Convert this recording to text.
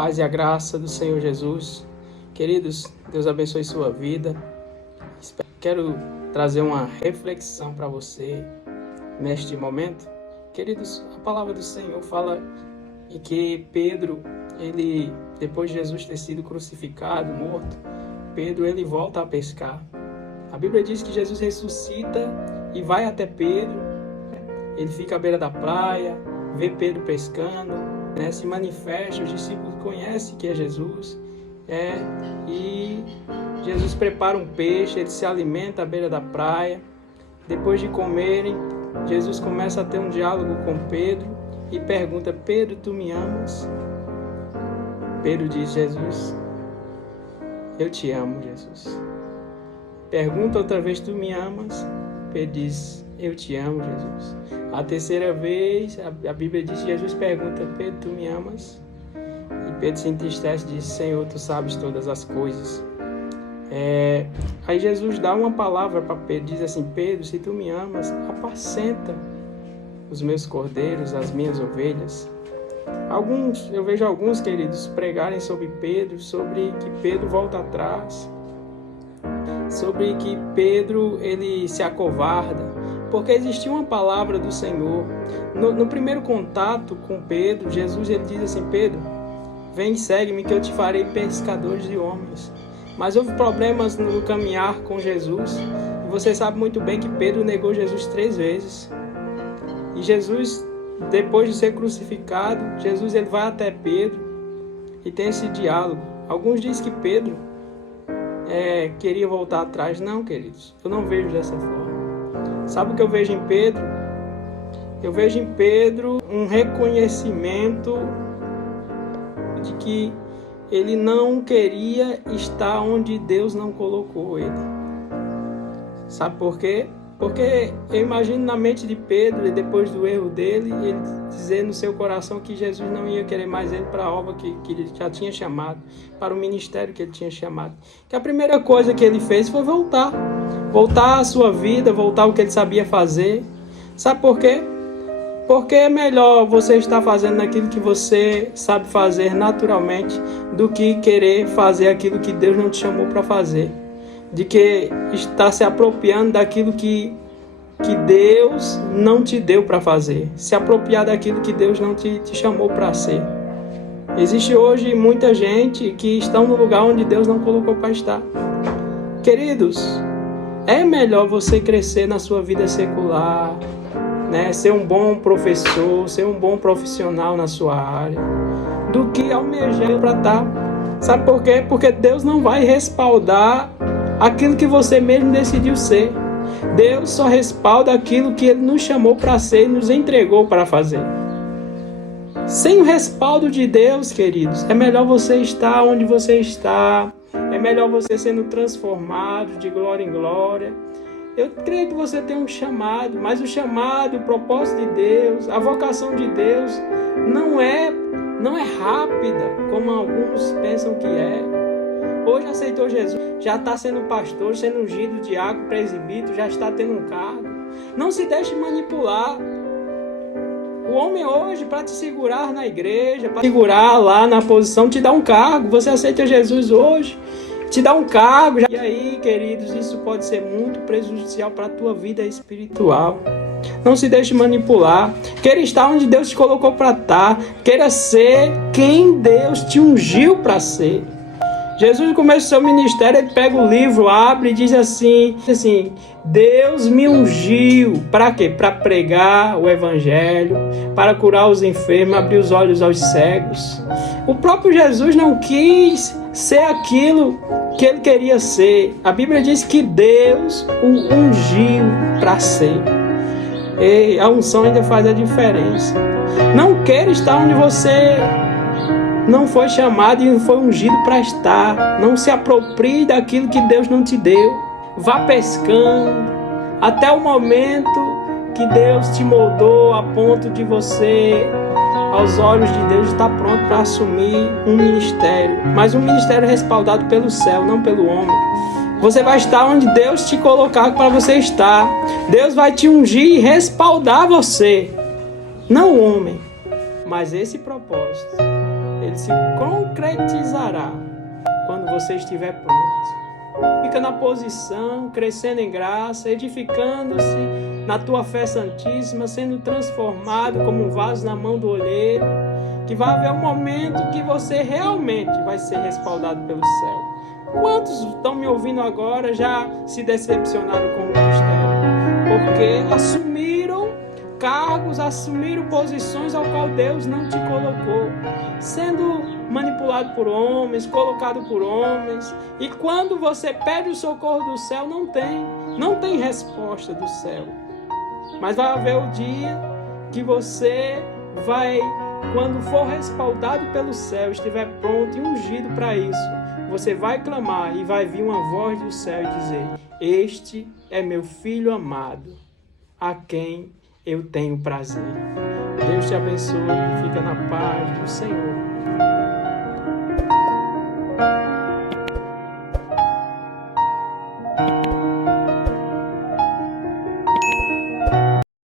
paz e a graça do Senhor Jesus. Queridos, Deus abençoe sua vida. Quero trazer uma reflexão para você neste momento. Queridos, a palavra do Senhor fala que Pedro, depois de Jesus ter sido crucificado, morto, Pedro ele volta a pescar. A Bíblia diz que Jesus ressuscita e vai até Pedro. Ele fica à beira da praia, vê Pedro pescando, se manifesta, os discípulos conhecem que é Jesus, e Jesus prepara um peixe, ele se alimenta à beira da praia. Depois de comerem, Jesus começa a ter um diálogo com Pedro e pergunta: Pedro, tu me amas? Pedro diz: Jesus, eu te amo, Jesus. Pergunta outra vez: tu me amas? Pedro diz: eu te amo, Jesus. A terceira vez, a Bíblia diz que Jesus pergunta: Pedro, tu me amas? E Pedro se entristece e diz: Senhor, tu sabes todas as coisas. Aí Jesus dá uma palavra para Pedro, diz assim: Pedro, se tu me amas, apacenta os meus cordeiros, as minhas ovelhas. Eu vejo alguns, queridos, pregarem sobre Pedro, sobre que Pedro volta atrás, sobre que Pedro ele se acovarda, porque existia uma palavra do Senhor. No primeiro contato com Pedro, Jesus ele diz assim: Pedro, vem, segue-me que eu te farei pescadores de homens. Mas houve problemas no caminhar com Jesus, e você sabe muito bem que Pedro negou Jesus 3 vezes. E Jesus, depois de ser crucificado, Jesus ele vai até Pedro e tem esse diálogo. Alguns dizem que Pedro queria voltar atrás. Não, queridos, eu não vejo dessa forma. Sabe o que eu vejo em Pedro? Eu vejo em Pedro um reconhecimento de que ele não queria estar onde Deus não colocou ele. Sabe por quê? Porque eu imagino na mente de Pedro, e depois do erro dele, ele dizer no seu coração que Jesus não ia querer mais ele para a obra que ele já tinha chamado, para o ministério que ele tinha chamado. Que a primeira coisa que ele fez foi voltar à sua vida, voltar ao que ele sabia fazer. Sabe por quê? Porque é melhor você estar fazendo aquilo que você sabe fazer naturalmente do que querer fazer aquilo que Deus não te chamou para fazer. De que está se apropriando daquilo que Deus não te deu para fazer. Se apropriar daquilo que Deus não te chamou para ser. Existe hoje muita gente que está no lugar onde Deus não colocou para estar. Queridos, é melhor você crescer na sua vida secular, ser um bom professor, ser um bom profissional na sua área, do que almejar para estar. Sabe por quê? Porque Deus não vai respaldar aquilo que você mesmo decidiu ser. Deus só respalda aquilo que Ele nos chamou para ser e nos entregou para fazer. Sem o respaldo de Deus, queridos, é melhor você estar onde você está. É melhor você sendo transformado de glória em glória. Eu creio que você tem um chamado, mas o chamado, o propósito de Deus, a vocação de Deus não é rápida, como alguns pensam que é. Hoje aceitou Jesus, já está sendo pastor, sendo ungido, diácono, presbítero, já está tendo um cargo. Não se deixe manipular. O homem hoje, para te segurar na igreja, para te segurar lá na posição, te dá um cargo. Você aceita Jesus hoje, te dá um cargo. E aí, queridos, isso pode ser muito prejudicial para a tua vida espiritual. Não se deixe manipular. Queira estar onde Deus te colocou para estar. Queira ser quem Deus te ungiu para ser. Jesus, no começo do seu ministério, ele pega o livro, abre e diz assim: Deus me ungiu. Para quê? Para pregar o evangelho, para curar os enfermos, abrir os olhos aos cegos. O próprio Jesus não quis ser aquilo que ele queria ser. A Bíblia diz que Deus o ungiu para ser. E a unção ainda faz a diferença. Não queira estar onde você não foi chamado e não foi ungido para estar. Não se aproprie daquilo que Deus não te deu. Vá pescando até o momento que Deus te moldou a ponto de você, aos olhos de Deus, estar pronto para assumir um ministério. Mas um ministério respaldado pelo céu, não pelo homem. Você vai estar onde Deus te colocar para você estar. Deus vai te ungir e respaldar você. Não o homem, mas esse propósito. ele se concretizará quando você estiver pronto. Fica na posição, crescendo em graça, edificando-se na tua fé santíssima, sendo transformado como um vaso na mão do olheiro, que vai haver um momento que você realmente vai ser respaldado pelo céu. Quantos estão me ouvindo agora já se decepcionaram com o ministério? Porque assumiram cargos, assumiram posições ao qual Deus não te colocou, sendo manipulado por homens, colocado por homens, e quando você pede o socorro do céu, não tem resposta do céu. Mas vai haver o dia que você vai, quando for respaldado pelo céu, estiver pronto e ungido para isso, você vai clamar e vai vir uma voz do céu e dizer: este é meu filho amado, a quem eu tenho prazer. Deus te abençoe e fica na paz do Senhor.